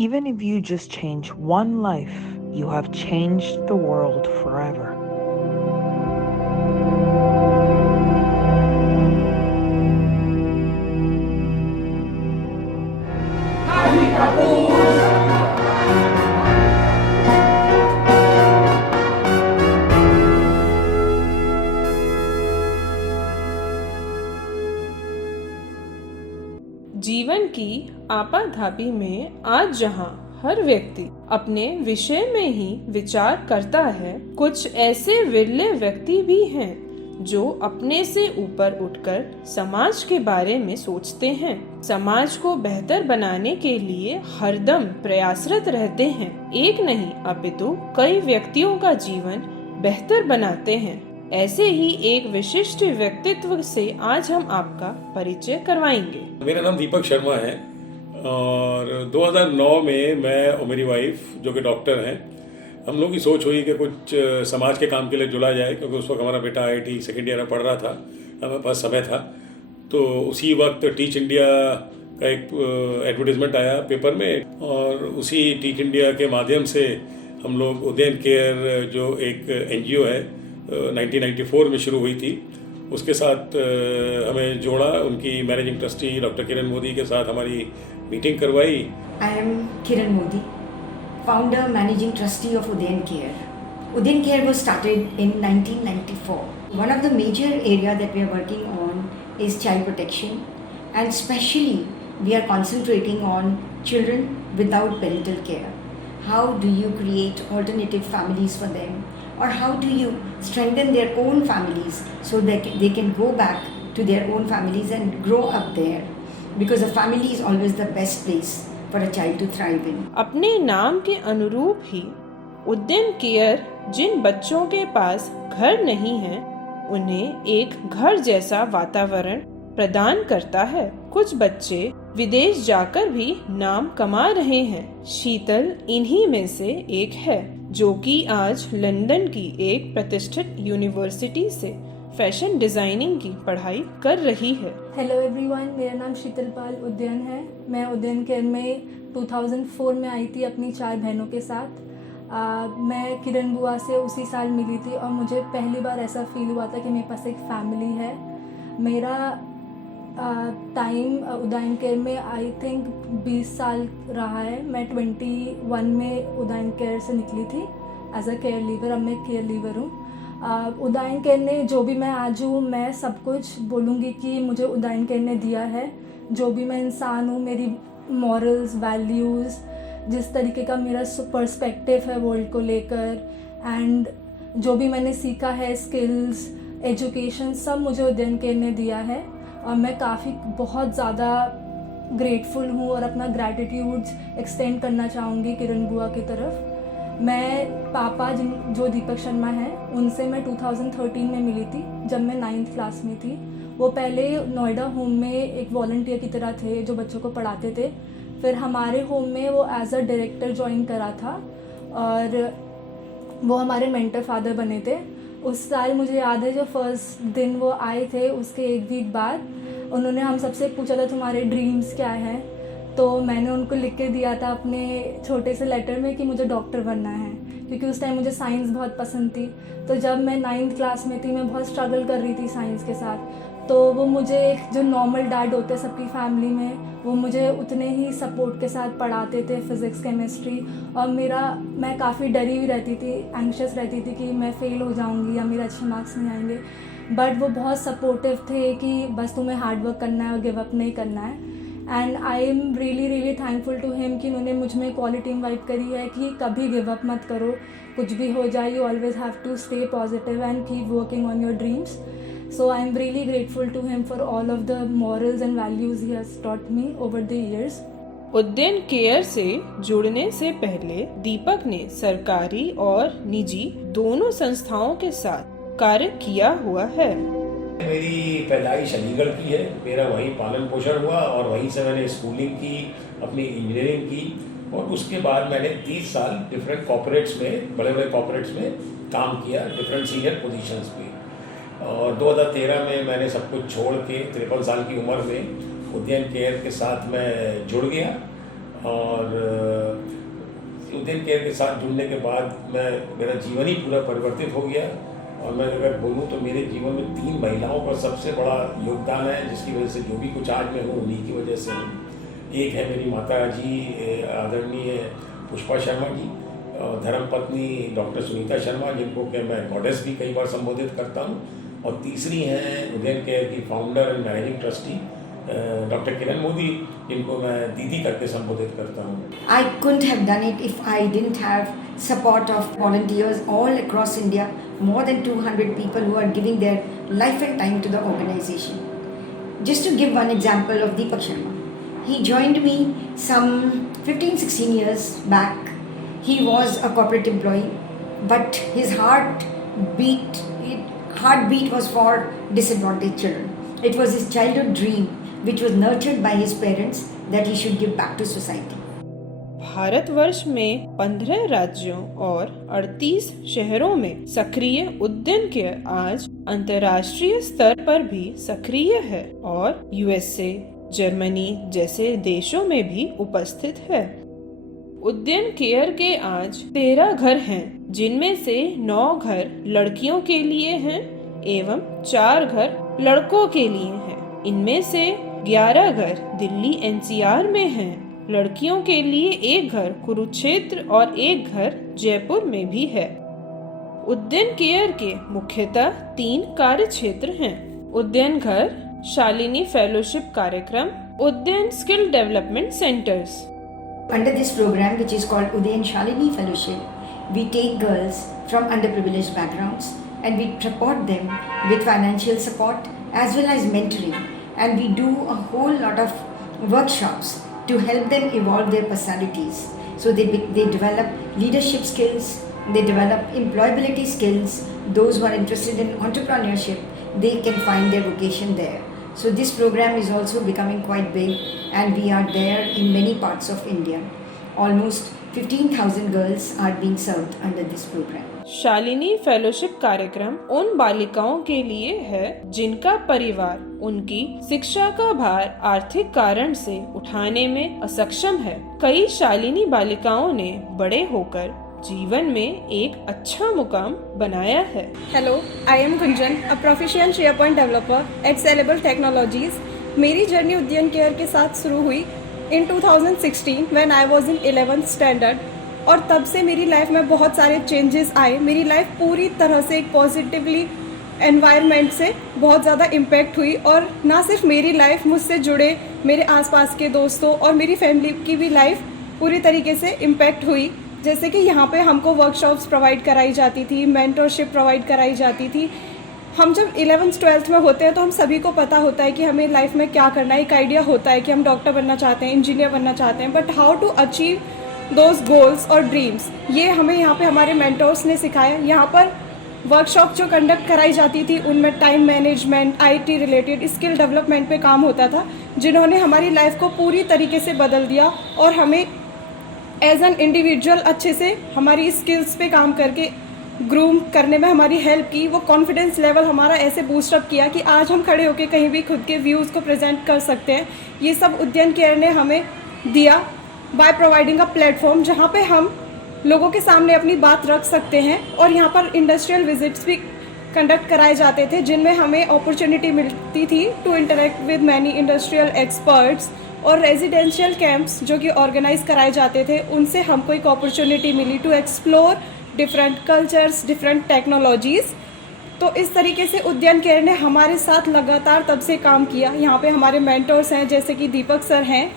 Even if you just change one life, you have changed the world forever. जीवन की आपाधापी में आज जहां हर व्यक्ति अपने विषय में ही विचार करता है, कुछ ऐसे विरले व्यक्ति भी हैं जो अपने से ऊपर उठकर समाज के बारे में सोचते हैं, समाज को बेहतर बनाने के लिए हरदम प्रयासरत रहते हैं। एक नहीं अपितु कई व्यक्तियों का जीवन बेहतर बनाते हैं। ऐसे ही एक विशिष्ट व्यक्तित्व से आज हम आपका परिचय करवाएंगे। मेरा नाम दीपक शर्मा है और 2009 में मैं और मेरी वाइफ जो कि डॉक्टर हैं, हम लोग की सोच हुई कि कुछ समाज के काम के लिए जुड़ा जाए, क्योंकि उस वक्त हमारा बेटा IIT सेकेंड ईयर में पढ़ रहा था, हमारे पास समय था। तो उसी वक्त टीच इंडिया का एक एडवर्टाइजमेंट आया पेपर में और उसी टीच इंडिया के माध्यम से हम लोग उदयन केयर जो एक NGO है 1994 में शुरू हुई थी, उसके साथ हमें जोड़ा। उनकी managing trustee doctor Kiran Modi के साथ हमारी मीटिंग करवाई। I am Kiran Modi, founder managing trustee of Udayan Care. Udayan Care was started in 1994. One of the major area that we are working on is child protection, and especially we are concentrating on children without parental care. How do you create alternative families for them, or how do you strengthen their own families so that they can go back to their own families and grow up there, because a family is always the best place for a child to thrive in. अपने नाम के अनुरूप ही Udayan care जिन बच्चों के पास घर नहीं है, उन्हें एक घर जैसा वातावरण प्रदान करता है। कुछ बच्चे विदेश जाकर भी नाम कमा रहे हैं। शीतल इन्हीं में से एक है, जो कि आज लंदन की एक प्रतिष्ठित यूनिवर्सिटी से फैशन डिजाइनिंग की पढ़ाई कर रही है। हेलो एवरीवन, मेरा नाम शीतल पाल उदयन है। मैं उदयन केयर में 2004 में आई थी अपनी 4 बहनों के साथ। मैं किरण बुआ से उसी साल मिली थी और मुझे पहली बार ऐसा फील हुआ था कि मेरे पास एक फैमिली है। मेरा टाइम उदयन केयर में आई थिंक 20 साल रहा है। मैं 21 में उदयन केयर से निकली थी एज अ केयर लीवर। अब मैं केयर लीवर हूँ। उदयन केयर ने जो भी मैं आज हूँ, मैं सब कुछ बोलूँगी कि मुझे उदयन केयर ने दिया है। जो भी मैं इंसान हूँ, मेरी मॉरल्स, वैल्यूज़, जिस तरीके का मेरा पर्सपेक्टिव है वर्ल्ड को लेकर, एंड जो भी मैंने सीखा है, स्किल्स, एजुकेशन, सब मुझे उदयन केयर ने दिया है। और मैं बहुत ज़्यादा ग्रेटफुल हूँ और अपना ग्रैटिट्यूड एक्सटेंड करना चाहूँगी किरण बुआ की तरफ। मैं पापा जो दीपक शर्मा हैं, उनसे मैं 2013 में मिली थी जब मैं 9th क्लास में थी। वो पहले नोएडा होम में एक वॉलंटियर की तरह थे जो बच्चों को पढ़ाते थे। फिर हमारे होम में वो एज अ डायरेक्टर ज्वाइन करा था और वो हमारे मेंटर फादर बने थे। उस साल मुझे याद है, जो फर्स्ट दिन वो आए थे, उसके एक वीक बाद उन्होंने हम सबसे पूछा था तुम्हारे ड्रीम्स क्या हैं। तो मैंने उनको लिख के दिया था अपने छोटे से लेटर में कि मुझे डॉक्टर बनना है, क्योंकि उस टाइम मुझे साइंस बहुत पसंद थी। तो जब मैं 9th क्लास में थी, मैं बहुत स्ट्रगल कर रही थी साइंस के साथ। तो वो मुझे एक जो नॉर्मल डैड होते हैं सबकी फैमिली में, वो मुझे उतने ही सपोर्ट के साथ पढ़ाते थे फिज़िक्स, केमिस्ट्री। और मैं काफ़ी डरी हुई रहती थी, एंग्शियस रहती थी कि मैं फ़ेल हो जाऊंगी या मेरे अच्छे मार्क्स नहीं आएंगे। बट वो बहुत सपोर्टिव थे कि बस तुम्हें हार्ड वर्क करना है और गिव अप नहीं करना है। And I am really thankful to him कि उन्होंने मुझ में क्वालिटी इन्वाइट करी है कि कभी गिव अप मत करो, कुछ भी हो जाए, you always have to stay positive and keep working on your dreams. So I am really grateful to him for all of the morals and values he has taught me over the years. Udayan care से जुड़ने से पहले दीपक ने सरकारी और निजी दोनों संस्थाओं के साथ कार्य किया हुआ है। मेरी पैदाइश अलीगढ़ की है, मेरा वहीं पालन पोषण हुआ और वहीं से मैंने स्कूलिंग की, अपनी इंजीनियरिंग की और उसके बाद मैंने 30 साल डिफरेंट कॉर्पोरेट्स में, बड़े बड़े कॉर्पोरेट्स में काम किया, डिफरेंट सीनियर पोजीशंस पे। और 2013 में मैंने सब कुछ छोड़ के 53 साल की उम्र में उदयन केयर के साथ मैं जुड़ गया और उद्यन केयर के साथ जुड़ने के बाद मेरा जीवन ही पूरा परिवर्तित हो गया। और मैं अगर बोलूँ तो मेरे जीवन में 3 महिलाओं का सबसे बड़ा योगदान है, जिसकी वजह से जो भी कुछ आज मैं हूँ उन्हीं की वजह से हूँ। एक है मेरी माता जी आदरणीय पुष्पा शर्मा जी, धर्मपत्नी डॉक्टर सुनीता शर्मा, जिनको कि मैं गॉडेस भी कई बार संबोधित करता हूँ, और तीसरी हैं उद्यन केयर की founder and managing trustee doctor Kiran Modi, जिनको मैं दीदी करके संबोधित करता हूँ। I couldn't have done it if I didn't have support of volunteers all across India, more than 200 people who are giving their life and time to the organization. Just to give one example of Deepak Sharma, he joined me some 15-16 years back. He was a corporate employee, but his heartbeat was for disadvantaged children. It was his childhood dream, which was nurtured by his parents, that he should give back to society. Bharatvarsh में 15 राज्यों और 38 शहरों में सक्रिय Udayan care आज अंतर्राष्ट्रीय स्तर पर भी सक्रिय है और यूएसए, जर्मनी जैसे देशों में भी उपस्थित है। उद्यन केयर के आज 13 घर हैं, जिनमें से 9 घर लड़कियों के लिए हैं एवं 4 घर लड़कों के लिए हैं। इनमें से 11 घर दिल्ली एनसीआर में हैं। लड़कियों के लिए 1 घर कुरुक्षेत्र और 1 घर जयपुर में भी है। उद्यन केयर के मुख्यतः 3 कार्य क्षेत्र हैं: उद्यन घर, शालिनी फेलोशिप कार्यक्रम, Udayan skill development centres. Under this program, which is called Udyan Shalini Fellowship, we take girls from underprivileged backgrounds and we support them with financial support as well as mentoring, and we do a whole lot of workshops to help them evolve their personalities. So they develop leadership skills, they develop employability skills. Those who are interested in entrepreneurship, they can find their vocation there. So this program is also becoming quite big, and we are there in many parts of India. Almost 15,000 girls are being served under this program. Shalini fellowship कार्यक्रम उन बालिकाओं के लिए है जिनका परिवार उनकी शिक्षा का भार आर्थिक कारण से उठाने में असक्षम है। कई शालिनी बालिकाओं ने बड़े होकर जीवन में एक अच्छा मुकाम बनाया है। Hello, I am Gunjan, a proficient SharePoint developer at Sellable Technologies. मेरी जर्नी उद्यन केयर के साथ शुरू हुई in 2016 when I was in 11th standard, और तब से मेरी लाइफ में बहुत सारे चेंजेस आए। मेरी लाइफ पूरी तरह से एक पॉजिटिवली एनवायरनमेंट से बहुत ज़्यादा इम्पैक्ट हुई, और ना सिर्फ मेरी लाइफ, मुझसे जुड़े मेरे आसपास के दोस्तों और मेरी फैमिली की भी लाइफ पूरी तरीके से इम्पैक्ट हुई। जैसे कि यहाँ पे हमको वर्कशॉप्स प्रोवाइड कराई जाती थी, मेंटरशिप प्रोवाइड कराई जाती थी। हम जब 11th 12th में होते हैं तो हम सभी को पता होता है कि हमें लाइफ में क्या करना है। एक आइडिया होता है कि हम डॉक्टर बनना चाहते हैं, इंजीनियर बनना चाहते हैं, but how to achieve those goals और ड्रीम्स, ये हमें यहाँ पे हमारे मेंटर्स ने सिखाया। यहाँ पर वर्कशॉप जो कंडक्ट कराई जाती थी उनमें time management, IT related skill development पे काम होता था, जिन्होंने हमारी लाइफ को पूरी तरीके से बदल दिया और हमें एज एन इंडिविजुअल अच्छे से हमारी स्किल्स पे काम करके ग्रूम करने में हमारी हेल्प की। वो कॉन्फिडेंस लेवल हमारा ऐसे बूस्टअप किया कि आज हम खड़े होकर कहीं भी खुद के व्यूज़ को प्रेजेंट कर सकते हैं। ये सब उद्यन केयर ने हमें दिया बाय प्रोवाइडिंग अ प्लेटफॉर्म जहाँ पे हम लोगों के सामने अपनी बात रख सकते हैं। और यहाँ पर इंडस्ट्रियल विजिट्स भी कंडक्ट कराए जाते थे, जिनमें हमें अपॉर्चुनिटी मिलती थी to interact with many industrial experts, और रेजिडेंशियल कैंप्स जो कि ऑर्गेनाइज कराए जाते थे, उनसे हमको एक अपॉर्चुनिटी मिली to explore different cultures, different technologies. तो इस तरीके से उद्यन केयर ने हमारे साथ लगातार तब से काम किया। यहाँ पे हमारे मेंटर्स हैं जैसे कि दीपक सर हैं,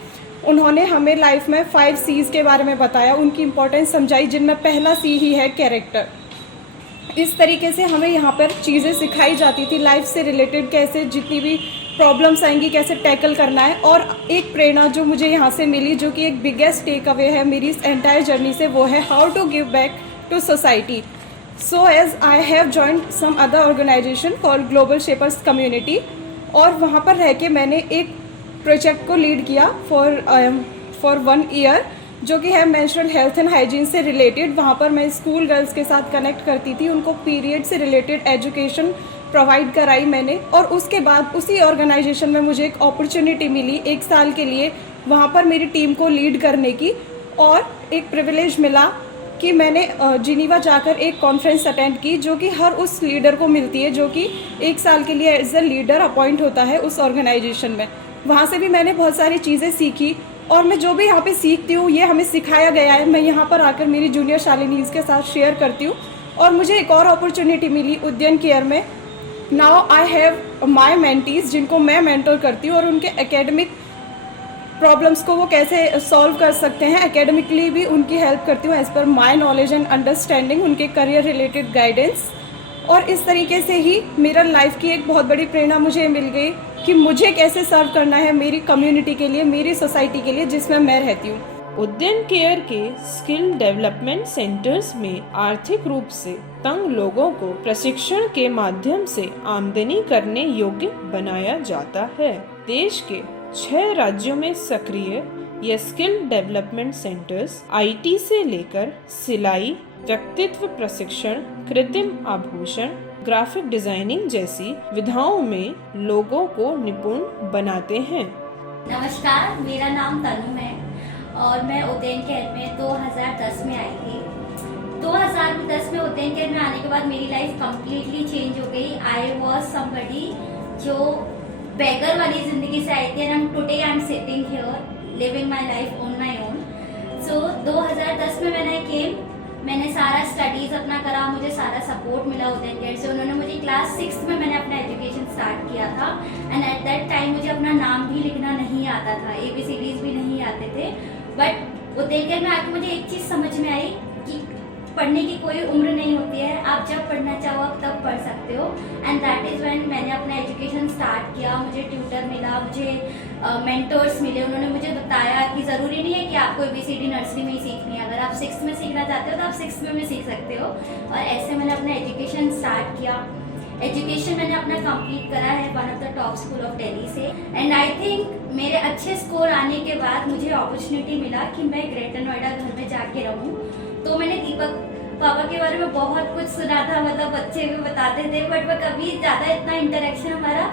उन्होंने हमें लाइफ में 5 C's के बारे में बताया, उनकी इम्पोर्टेंस समझाई, जिनमें पहला C ही है कैरेक्टर। इस तरीके से हमें यहाँ पर चीज़ें सिखाई जाती थी लाइफ से रिलेटेड, कैसे जितनी भी प्रॉब्लम्स आएंगी कैसे टैकल करना है। और एक प्रेरणा जो मुझे यहाँ से मिली, जो कि एक बिगेस्ट टेक अवे है मेरी इस एंटायर जर्नी से, वो है how to give back to society. So as I have joined some other organisation called Global Shapers Community, और वहाँ पर रह के मैंने एक प्रोजेक्ट को लीड किया फॉर 1 ईयर, जो कि है मेंस्ट्रुअल हेल्थ एंड हाइजीन से रिलेटेड। वहाँ पर मैं स्कूल गर्ल्स के साथ कनेक्ट करती थी, उनको पीरियड से रिलेटेड एजुकेशन प्रोवाइड कराई मैंने। और उसके बाद उसी ऑर्गेनाइजेशन में मुझे एक अपॉर्चुनिटी मिली 1 साल के लिए वहाँ पर मेरी टीम को लीड करने की, और एक प्रिविलेज मिला कि मैंने जिनीवा जाकर एक कॉन्फ्रेंस अटेंड की, जो कि हर उस लीडर को मिलती है जो कि 1 साल के लिए एज ए लीडर अपॉइंट होता है उस ऑर्गेनाइजेशन में। वहाँ से भी मैंने बहुत सारी चीज़ें सीखी, और मैं जो भी यहाँ पे सीखती हूँ ये हमें सिखाया गया है, मैं यहाँ पर आकर मेरी जूनियर शालिनीज़ के साथ शेयर करती हूँ। और मुझे एक और अपॉर्चुनिटी मिली उद्यन केयर में। Now I have my mentees जिनको मैं मेंटर करती हूँ, और उनके एकेडमिक प्रॉब्लम्स को वो कैसे सॉल्व कर सकते हैं, एकेडमिकली भी उनकी हेल्प करती हूँ as per my knowledge and understanding, उनके करियर रिलेटेड गाइडेंस। और इस तरीके से ही मेरा लाइफ की एक बहुत बड़ी प्रेरणा मुझे मिल गई कि मुझे कैसे सर्व करना है मेरी कम्युनिटी के लिए, मेरी सोसाइटी के लिए जिसमें मैं रहती हूँ। उद्यन केयर के स्किल डेवलपमेंट सेंटर्स में आर्थिक रूप से तंग लोगों को प्रशिक्षण के माध्यम से आमदनी करने योग्य बनाया जाता है। देश के 6 राज्यों में सक्रिय ये स्किल डेवलपमेंट सेंटर्स आईटी से लेकर सिलाई, व्यक्तित्व प्रशिक्षण, कृत्रिम आभूषण, ग्राफिक डिजाइनिंग जैसी विधाओं में लोगों को निपुण बनाते हैं। नमस्कार, मेरा नाम तनु है और मैं उद्यन केयर में 2010 में आई थी। 2010 में उद्यन केयर में आने के बाद मेरी लाइफ कम्प्लीटली चेंज हो गई। आई वॉज समबडी जो बेगर वाली जिंदगी से आई थी, and today I am sitting here living my life on my own. So 2010 में मैंने मैंने सारा स्टडीज अपना करा, मुझे सारा सपोर्ट मिला उद्यन केयर से। उन्होंने मुझे क्लास 6 में मैंने अपना एजुकेशन स्टार्ट किया था, एंड एट दैट टाइम मुझे अपना नाम भी लिखना नहीं आता था, ABCDs भी नहीं आते थे। बट उद्यन केयर में आके मुझे एक चीज़ समझ में आई कि पढ़ने की कोई उम्र नहीं होती है, आप जब पढ़ना चाहो आप तब पढ़ सकते हो। एंड दैट इज़ व्हेन मैंने अपना एजुकेशन स्टार्ट किया। मुझे ट्यूटर मिला, मुझे मेंटर्स मिले, उन्होंने मुझे बताया कि ज़रूरी नहीं है कि आपको ABCD नर्सरी में ही सीखनी है, अगर आप 6th में सीखना चाहते हो तो आप 6th में भी सीख सकते हो। और ऐसे मैंने अपना एजुकेशन स्टार्ट किया। एजुकेशन मैंने अपना कंप्लीट करा है one of the top school of Delhi से। एंड आई थिंक मेरे अच्छे स्कोर आने के बाद मुझे अपॉर्चुनिटी मिला कि मैं ग्रेटर नोएडा घर में जाके रहूँ। तो मैंने दीपक पापा के बारे में बहुत कुछ सुना था, मतलब बच्चे भी बताते थे, बट मैं कभी ज़्यादा इतना इंटरेक्शन हमारा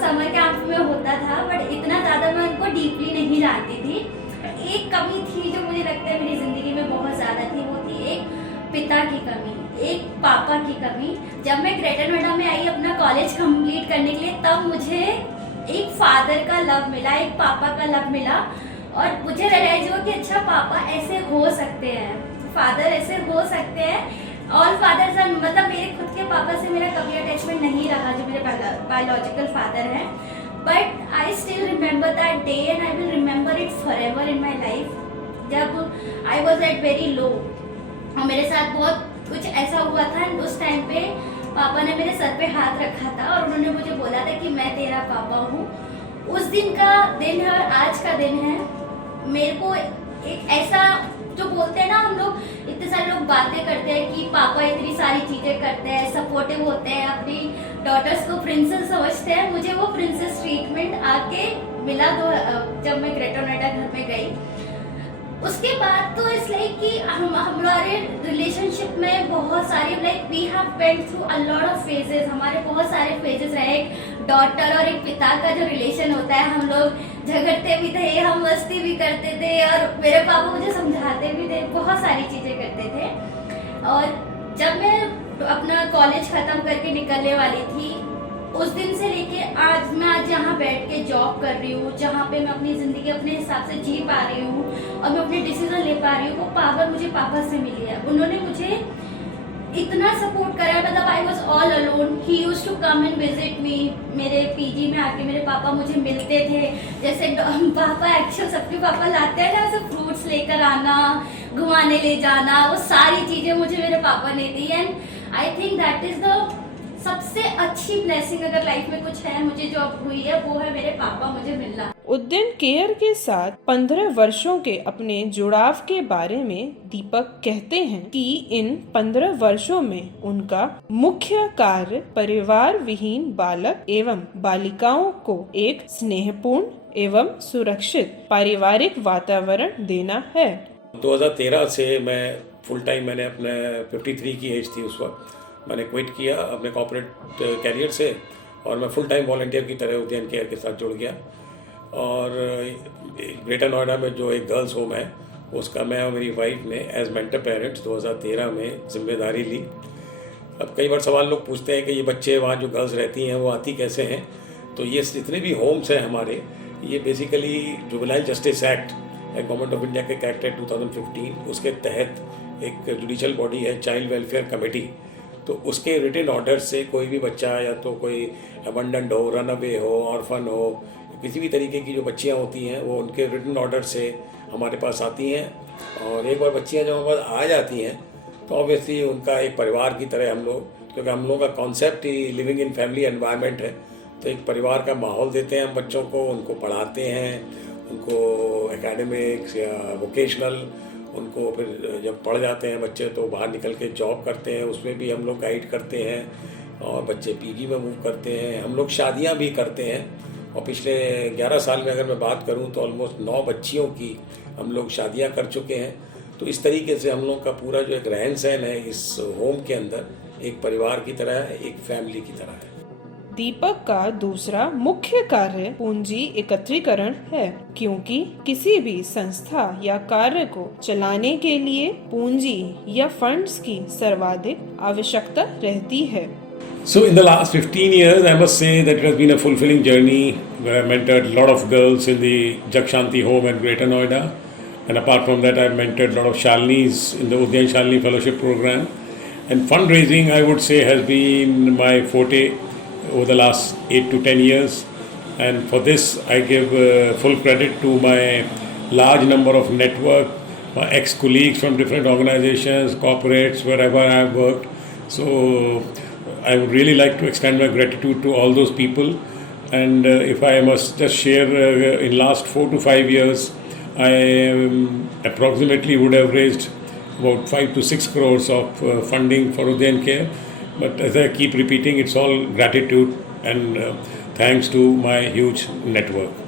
समर कैंप में होता था, बट इतना ज़्यादा मैं उनको डीपली नहीं जानती थी। एक कमी थी जो मुझे लगता है मेरी ज़िंदगी में बहुत ज़्यादा थी, वो थी एक पिता की कमी, एक पापा की कमी। जब मैं ग्रेटर नोएडा में आई अपना कॉलेज कंप्लीट करने के लिए, तब मुझे एक फादर का लव मिला, एक पापा का लव मिला, और मुझे रियलाइज हुआ कि अच्छा पापा ऐसे हो सकते हैं, फादर ऐसे हो सकते हैं। ऑल फादर्स आर, मतलब मेरे खुद के पापा से मेरा कभी अटैचमेंट नहीं रहा जो मेरे बायोलॉजिकल फादर हैं, but I still remember that day and I will remember it forever in my life. जब I was at very low और मेरे साथ बहुत कुछ ऐसा हुआ था, एंड उस टाइम पे पापा ने मेरे सर पे हाथ रखा था और उन्होंने मुझे बोला था कि मैं तेरा पापा हूँ। उस दिन का दिन है और आज का दिन है, मेरे को एक ऐसा जो बोलते हैं ना, हम लोग इतने सारे लोग बातें करते हैं कि पापा इतनी सारी चीजें करते हैं, सपोर्टिव होते हैं, अपनी डॉटर्स को प्रिंसेस समझते हैं। मुझे वो प्रिंसेस ट्रीटमेंट आके मिला जब मैं ग्रेटर नोएडा घर में गई। उसके बाद तो इस लाइक कि हमारे रिलेशनशिप में बहुत सारी like we have went through a lot of phases, हमारे बहुत सारे फेजेस रहे। एक डॉटर और एक पिता का जो रिलेशन होता है, हम लोग झगड़ते भी थे, हम मस्ती भी करते थे, और मेरे पापा मुझे समझाते भी थे, बहुत सारी चीजें करते थे। और जब मैं अपना कॉलेज खत्म करके निकलने वाली थी, उस दिन से लेके आज मैं यहाँ बैठ के जॉब कर रही हूँ, जहाँ पे मैं अपनी ज़िंदगी अपने हिसाब से जी पा रही हूँ और मैं अपने डिसीजन ले पा रही हूँ, वो पावर मुझे पापा से मिली है। उन्होंने मुझे इतना सपोर्ट करा है, मतलब I was all alone. He used to come and visit me. मेरे पीजी में आके मेरे पापा मुझे मिलते थे, जैसे पापा एक्चुअल सबके पापा लाते हैं ना, वैसे फ्रूट्स लेकर आना, घुमाने ले जाना, वो सारी चीज़ें मुझे मेरे पापा ने दी। And I think that is the सबसे अच्छी ब्लेसिंग अगर लाइफ में कुछ है मुझे जो अब हुई है, वो है मेरे पापा मुझे मिलना। उद्यन केयर के साथ 15 वर्षों के अपने जुड़ाव के बारे में दीपक कहते हैं कि इन 15 वर्षों में उनका मुख्य कार्य परिवार विहीन बालक एवं बालिकाओं को एक स्नेहपूर्ण एवं सुरक्षित पारिवारिक वातावरण देना है। 2013 से मैं फुल टाइम, मैंने अपने 53 की एज थी उस वक्त, मैंने क्विट किया अपने कॉर्पोरेट कैरियर से और मैं फुल टाइम वॉलंटियर की तरह उद्यन केयर के साथ जुड़ गया। और ग्रेटर नोएडा में जो एक गर्ल्स होम है उसका मैं और मेरी वाइफ ने एज मेंटर पेरेंट्स 2013 में जिम्मेदारी ली। अब कई बार सवाल लोग पूछते हैं कि ये बच्चे वहाँ जो गर्ल्स रहती हैं वो आती कैसे हैं। तो ये जितने भी होम्स हैं हमारे, ये basically juvenile justice act government of India के एक्ट है 2015, उसके तहत एक जुडिशल बॉडी है चाइल्ड वेलफेयर कमेटी। तो उसके रिटन ऑर्डर से कोई भी बच्चा या तो कोई अबंडेंट हो, रन अवे हो, ऑर्फन हो, किसी भी तरीके की जो बच्चियाँ होती हैं वो उनके रिटन ऑर्डर से हमारे पास आती हैं। और एक बार बच्चियाँ जब हमारे पास आ जाती हैं तो ऑब्वियसली उनका एक परिवार की तरह हम लोग, क्योंकि हम लोगों का concept he living in family environment है, तो एक परिवार का माहौल देते हैं हम बच्चों को, उनको पढ़ाते हैं, उनको एकेडमिक्स या वोकेशनल, उनको फिर जब पढ़ जाते हैं बच्चे तो बाहर निकल के जॉब करते हैं, उसमें भी हम लोग गाइड करते हैं। और बच्चे पीजी में मूव करते हैं, हम लोग शादियां भी करते हैं। और पिछले 11 साल में अगर मैं बात करूं तो ऑलमोस्ट 9 बच्चियों की हम लोग शादियां कर चुके हैं। तो इस तरीके से हम लोग का पूरा जो एक रहन सहन है इस होम के अंदर एक परिवार की तरह है, एक फैमिली की तरह है। दीपक का दूसरा मुख्य कार्य पूंजी एकत्रीकरण है, क्योंकि किसी भी संस्था या कार्य को चलाने के लिए पूंजी या फंड्स की सर्वाधिक आवश्यकता रहती है। So in the last 15 years, I must say that it has been a fulfilling journey where I mentored a lot of girls in the Jagshanti home in Greater Noida. And apart from that, I've mentored a lot of Shalnis in the Udyan Shalini Fellowship Program. And fundraising, I would say, has been my forte over the last 8 to 10 years. And for this, I give full credit to my large number of network, my ex-colleagues from different organizations, corporates, wherever I have worked. So I would really like to extend my gratitude to all those people. And if I must just share, in last 4 to 5 years, I approximately would have raised about 5 to 6 crores of funding for Udyan Care. But as I keep repeating, it's all gratitude and thanks to my huge network.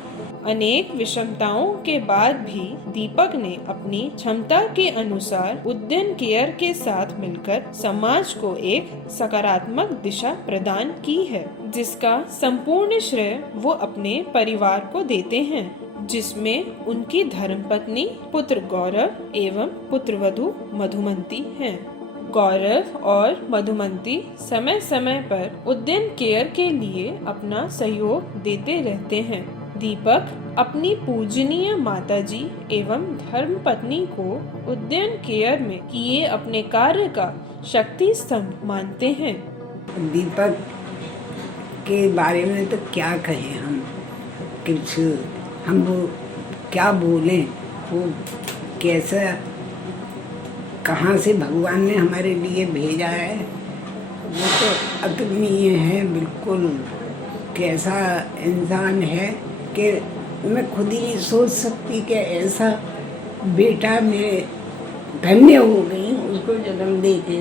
अनेक विषमताओं के बाद भी दीपक ने अपनी क्षमता के अनुसार उद्यन केयर के साथ मिलकर समाज को एक सकारात्मक दिशा प्रदान की है, जिसका संपूर्ण श्रेय वो अपने परिवार को देते हैं, जिसमें उनकी धर्मपत्नी, पुत्र गौरव एवं पुत्रवधू मधुमंती हैं। गौरव और मधुमंती समय समय पर उद्यन केयर के लिए अपना सहयोग देते रहते हैं। दीपक अपनी पूजनीय माताजी एवं धर्मपत्नी को उद्यन केयर में किए अपने कार्य का शक्ति स्तंभ मानते हैं। दीपक के बारे में तो क्या कहें हम, कुछ हम वो क्या बोलें, वो कैसा, कहाँ से भगवान ने हमारे लिए भेजा है, वो तो अतुलनीय है बिल्कुल। कैसा इंसान है कि मैं खुद ही नहीं सोच सकती कि ऐसा बेटा मेरे धन्य हो गई उसको जन्म दे के।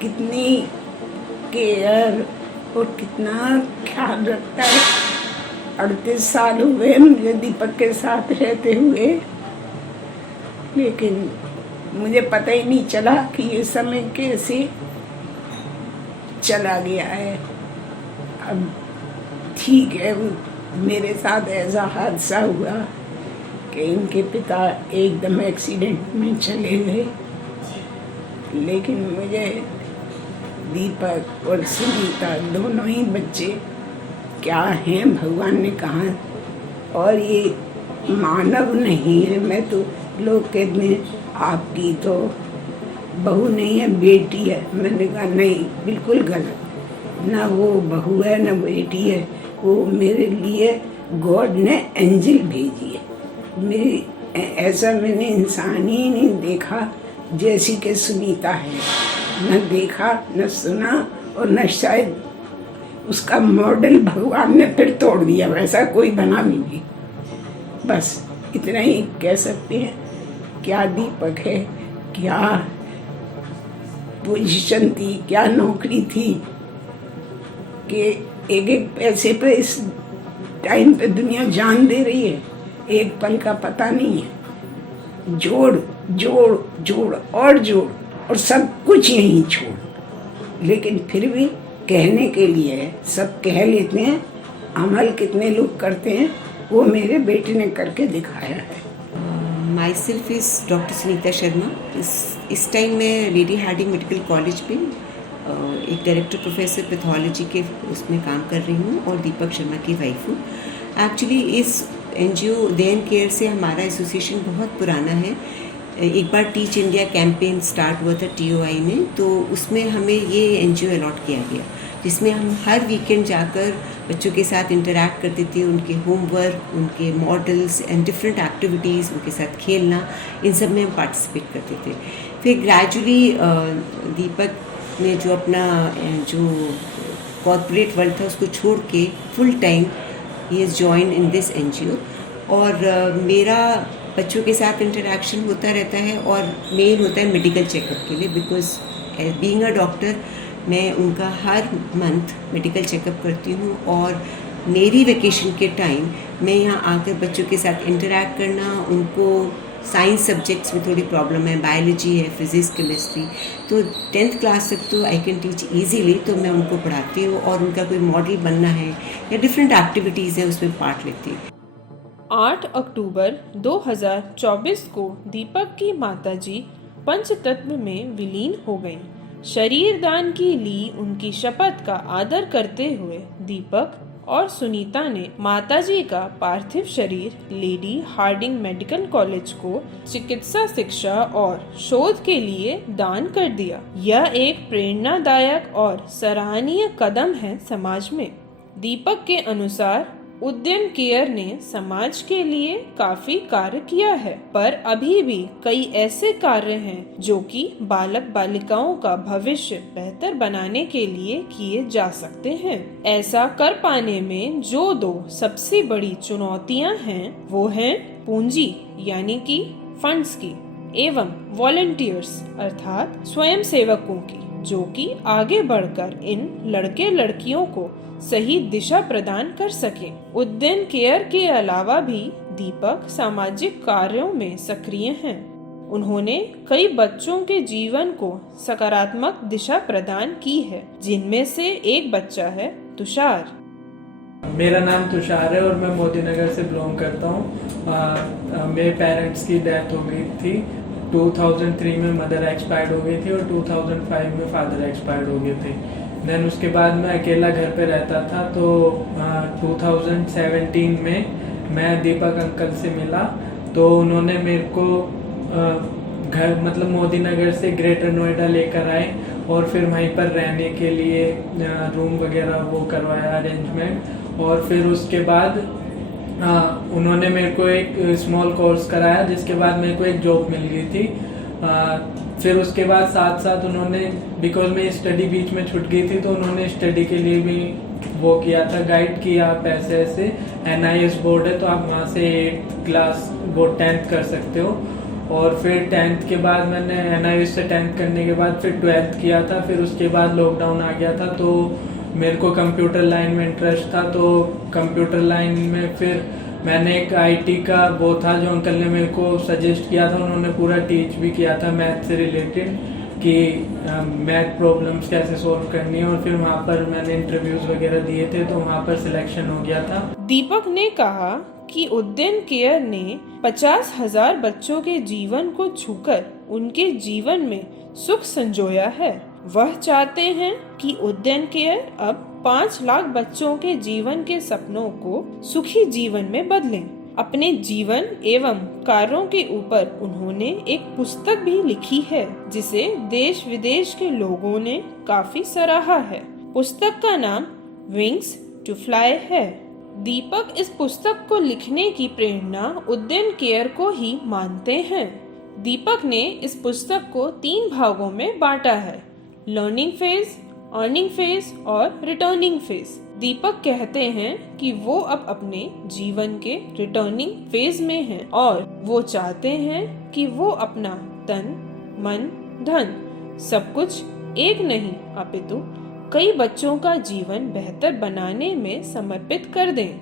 कितनी केयर और कितना ख्याल रखता है। 38 साल हुए मुझे दीपक के साथ रहते हुए, लेकिन मुझे पता ही नहीं चला कि ये समय कैसे चला गया है। अब ठीक है, मेरे साथ ऐसा हादसा हुआ कि इनके पिता एकदम एक्सीडेंट में चले गए, लेकिन मुझे दीपक और सुनीता दोनों ही बच्चे क्या हैं भगवान ने कहा, और ये मानव नहीं है। मैं तो लोग कहते हैं आपकी तो बहू नहीं है बेटी है, मैंने कहा नहीं, बिल्कुल गलत, ना वो बहू है ना बेटी है, वो मेरे लिए गॉड ने एंजल भेजी है। मेरी ऐसा मैंने इंसान ही नहीं देखा जैसी कि सुनीता है, न देखा न सुना, और न शायद उसका मॉडल भगवान ने फिर तोड़ दिया, वैसा कोई बना भी नहीं। बस इतना ही कह सकते हैं। क्या दीपक है, क्या पोजीशन थी, क्या नौकरी थी कि एक एक पैसे पे इस टाइम पे दुनिया जान दे रही है, एक पल का पता नहीं है। जोड़ जोड़ जोड़ और जोड़ और सब कुछ यहीं छोड़, लेकिन फिर भी कहने के लिए सब कह लेते हैं, अमल कितने लोग करते हैं वो मेरे बेटे ने करके दिखाया है। My self is doctor Sunita Sharma. इस टाइम मैं लेडी हार्डिंग मेडिकल कॉलेज में एक डायरेक्टर प्रोफेसर पैथोलॉजी के उसमें काम कर रही हूँ और दीपक शर्मा की वाइफ हूँ। एक्चुअली इस NGO उदयन केयर से हमारा एसोसिएशन बहुत पुराना है। एक बार टीच इंडिया कैंपेन स्टार्ट हुआ था TOI में, तो उसमें हमें ये NGO अलॉट किया गया, जिसमें हम हर वीकेंड जाकर बच्चों के साथ इंटरैक्ट करते थे। उनके होमवर्क, उनके मॉडल्स एंड डिफरेंट एक्टिविटीज़, उनके साथ खेलना, इन सब में हम पार्टिसिपेट करते थे। फिर ग्रेजुअली दीपक ने जो अपना जो कॉर्पोरेट वर्ल्ड था उसको छोड़ के full time he has join in this NGO। और मेरा बच्चों के साथ इंटरेक्शन होता रहता है और मेन होता है मेडिकल चेकअप के लिए, बिकॉज बीइंग अ डॉक्टर मैं उनका हर मंथ मेडिकल चेकअप करती हूँ। और मेरी वेकेशन के टाइम मैं यहाँ आकर बच्चों के साथ इंटरेक्ट करना, उनको साइंस सब्जेक्ट्स में थोड़ी प्रॉब्लम है, बायोलॉजी है, फिजिक्स, केमिस्ट्री, तो 10th क्लास तक तो आई कैन टीच ईजीली, तो मैं उनको पढ़ाती हूँ और उनका कोई मॉडल बनना है या डिफरेंट एक्टिविटीज़ है उसमें पार्ट लेती हूँ। 8 अक्टूबर 2024 को दीपक की माताजी पंचतत्व में विलीन हो गईं। शरीर दान की ली उनकी शपथ का आदर करते हुए दीपक और सुनीता ने माताजी का पार्थिव शरीर लेडी हार्डिंग मेडिकल कॉलेज को चिकित्सा शिक्षा और शोध के लिए दान कर दिया। यह एक प्रेरणादायक और सराहनीय कदम है समाज में। दीपक के अनुसार उदयन केयर ने समाज के लिए काफी कार्य किया है, पर अभी भी कई ऐसे कार्य हैं जो कि बालक बालिकाओं का भविष्य बेहतर बनाने के लिए किए जा सकते हैं। ऐसा कर पाने में जो 2 सबसे बड़ी चुनौतियां हैं वो हैं पूंजी यानी कि फंड्स की एवं वॉलंटियर्स अर्थात स्वयं सेवकों की, जो कि आगे बढ़कर इन लड़के लड़कियों को सही दिशा प्रदान कर सके। उदयन केयर के अलावा भी दीपक सामाजिक कार्यों में सक्रिय हैं। उन्होंने कई बच्चों के जीवन को सकारात्मक दिशा प्रदान की है, जिनमें से एक बच्चा है तुषार। मेरा नाम तुषार है और मैं मोदी नगर से बिलोंग करता हूँ। मेरे पेरेंट्स की डेथ हो गई थी। 2003 में मदर एक्सपायर्ड हो गई थी और 2005 में फादर एक्सपायर्ड हो गए थे। देन उसके बाद मैं अकेला घर पे रहता था, तो 2017 में मैं दीपक अंकल से मिला, तो उन्होंने मेरे को घर मतलब मोदी नगर से ग्रेटर नोएडा लेकर आए और फिर वहीं पर रहने के लिए रूम वगैरह वो करवाया अरेंजमेंट। और फिर उसके बाद उन्होंने मेरे को एक स्मॉल कोर्स कराया, जिसके बाद मेरे को एक जॉब मिल गई थी। फिर उसके बाद साथ साथ उन्होंने, बिकॉज मेरी स्टडी बीच में छूट गई थी, तो उन्होंने स्टडी के लिए भी वो किया था, गाइड किया। आप ऐसे NIS बोर्ड है, तो आप वहाँ से 8th क्लास वो 10th कर सकते हो। और फिर 10th के बाद मैंने NIS से 10th करने के बाद फिर 12th किया था। फिर उसके बाद लॉकडाउन आ गया था, तो मेरे को कंप्यूटर लाइन में इंटरेस्ट था, तो कंप्यूटर लाइन में फिर मैंने एक IT का वो था जो अंकल ने मेरे को सजेस्ट किया था। उन्होंने पूरा टीच भी किया था मैथ से रिलेटेड कि मैथ प्रॉब्लम्स कैसे सॉल्व करनी है। और फिर वहाँ पर मैंने इंटरव्यूज वगैरह दिए थे, तो वहाँ पर सिलेक्शन हो गया था। दीपक ने कहा कि उदयन केयर ने 50,000 बच्चों के जीवन को छूकर उनके जीवन में सुख संजोया है। वह चाहते हैं कि उदयन केयर अब 5 लाख बच्चों के जीवन के सपनों को सुखी जीवन में बदलें। अपने जीवन एवं कार्यों के ऊपर उन्होंने एक पुस्तक भी लिखी है, जिसे देश विदेश के लोगों ने काफी सराहा है। पुस्तक का नाम विंग्स टू फ्लाई है। दीपक इस पुस्तक को लिखने की प्रेरणा उदयन केयर को ही मानते हैं। दीपक ने इस पुस्तक को 3 भागों में बांटा है, लर्निंग फेज, अर्निंग फेज और रिटर्निंग फेज। दीपक कहते हैं कि वो अब अपने जीवन के रिटर्निंग फेज में हैं और वो चाहते हैं कि वो अपना तन, मन, धन सब कुछ एक नहीं अपितु कई बच्चों का जीवन बेहतर बनाने में समर्पित कर दें।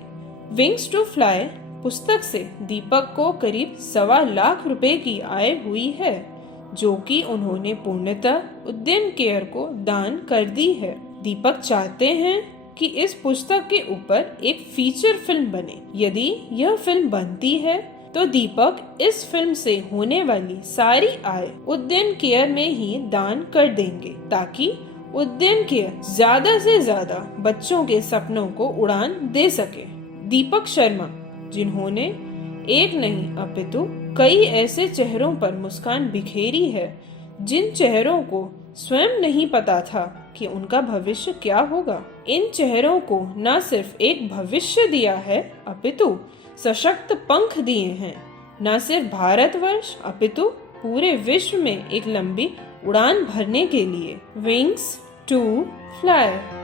विंग्स टू फ्लाई पुस्तक से दीपक को करीब 1.25 लाख रुपए की आय हुई है, जो कि उन्होंने पूर्णतः उदयन केयर को दान कर दी है। दीपक चाहते हैं कि इस पुस्तक के ऊपर एक फीचर फिल्म बने। यदि यह फिल्म बनती है तो दीपक इस फिल्म से होने वाली सारी आय उद्यन केयर में ही दान कर देंगे ताकि उद्यन केयर ज्यादा से ज्यादा बच्चों के सपनों को उड़ान दे सके। दीपक शर्मा, जिन्होंने एक नहीं अपितु कई ऐसे चेहरों पर मुस्कान बिखेरी है जिन चेहरों को स्वयं नहीं पता था कि उनका भविष्य क्या होगा। इन चेहरों को न सिर्फ एक भविष्य दिया है अपितु सशक्त पंख दिए हैं। न सिर्फ भारतवर्ष अपितु पूरे विश्व में एक लंबी उड़ान भरने के लिए। Wings to fly.